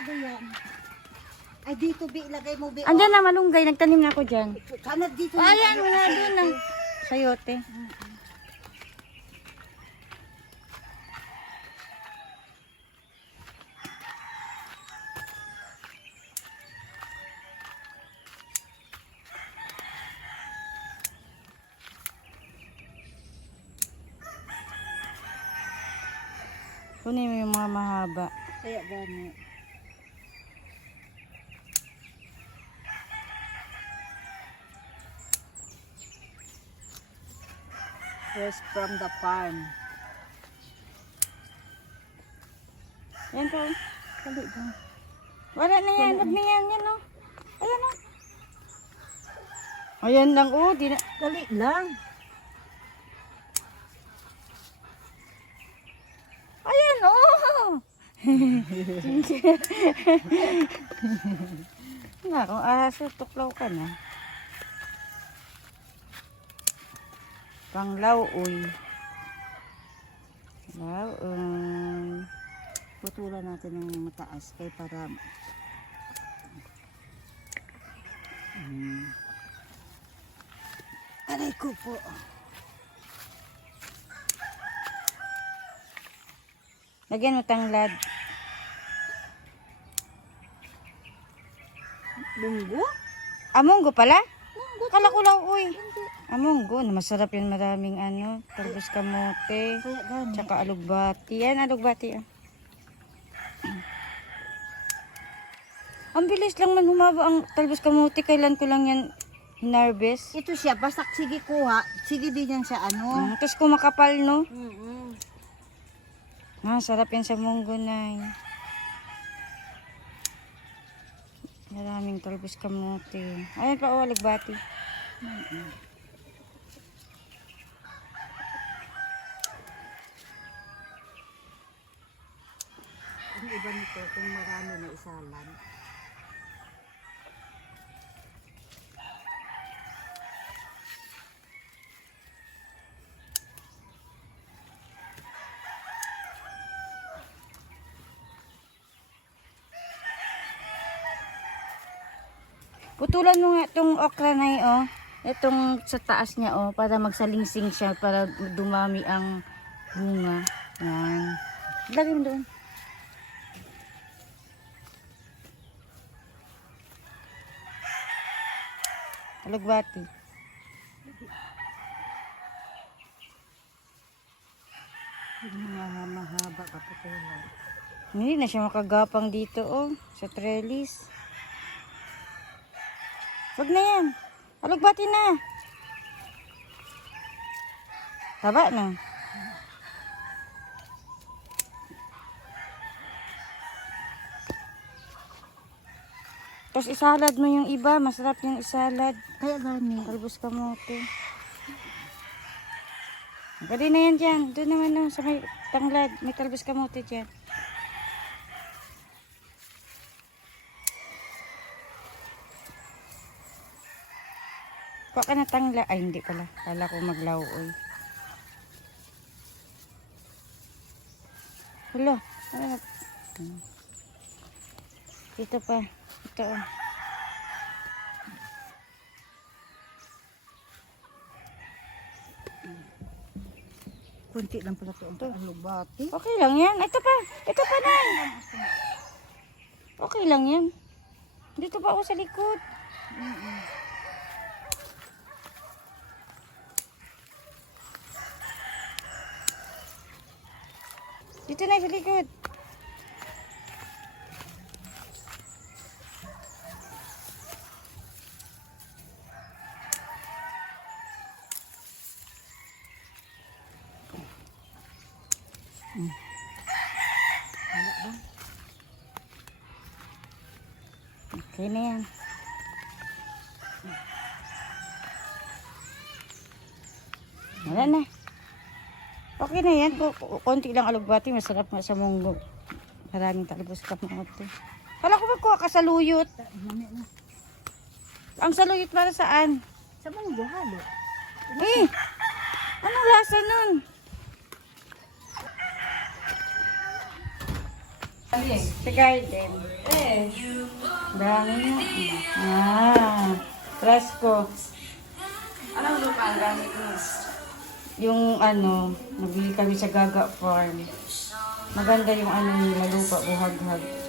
Ano yan? Ay, dito, Bi, ilagay mo, Bi. Andyan na malunggay, nagtanim na ako dyan. Sana dito. Ayan, wala doon na. Sayote. Kunin mo yung mga mahaba. Kaya gano'n. Fresh from the farm. Yan po. Kali ba? Wala na yan. Wag na yan. Yan o. Ayan o. Ayan lang o. Di na. Dali lang. Ayan o. Nako, aso. Tuklaw ka na. Panglaw uy. Lauoy. Putulan natin ng mataas kay para aray ko po. Lagyan mo tanglad. Lunggo? Amunggo pala? Kala ko lauoy. Amunggo, na masarap yan, maraming ano, talbos kamote, Kaya gano'n. tsaka alugbati. Yan, alugbati. Ah. Ang bilis lang man humaba ang talbos kamote. Kailan ko lang yan hinarvest. Ito siya, basta sige kuha, sige din yan sa ano. Tapos kumakapal, no? Mm-mm. Ah, sarap yan sa munggo, nay. Maraming talbos kamote. Ayan pa, oh, alugbati. Ang iba nito, kung marami na isalan. Putulan mo nga itong okra na yun, oh. Itong sa taas niya, oh, para magsalingsing siya, para dumami ang bunga. Yan. Lagay mo doon. Alugbati. Mahaba ka putulan. Hindi na siya makagapang dito, oh, sa trellis. Wag na yan. Alugbati na. Taba na. Tapos isalad mo yung iba. Masarap yung isalad. Kaya gano'n. Talbos kamote. Pwede na yan dyan. Doon naman no, sa may tanglad. May talbos kamote dyan. Kuha ka na tangla. Ay, hindi pala. Kala ko maglauoy. Hala. Ano? Ito pa. Ito. Oh. Kunti lang pala ito. Ang lubati. Okay lang yan. Ito pa. Ito pa na. Okay lang yan. Dito pa ako sa likod. Dito na sa likod. Wala ba? Okay na yan. Wala na. Okay na yan. Konti lang alugbati. Masarap nga sa munggo. Maraming talbos kamote. Kala ko magkuha ka sa luyot. Ang saluyot para saan? Sa munggo, halo. Eh! Anong lasa nun? Sa garden. Dami na. Presko. Anong lupa ang gamit mo? Yung nabili kami sa Gaga Farm. Maganda yung nila lupa, buhag-hag.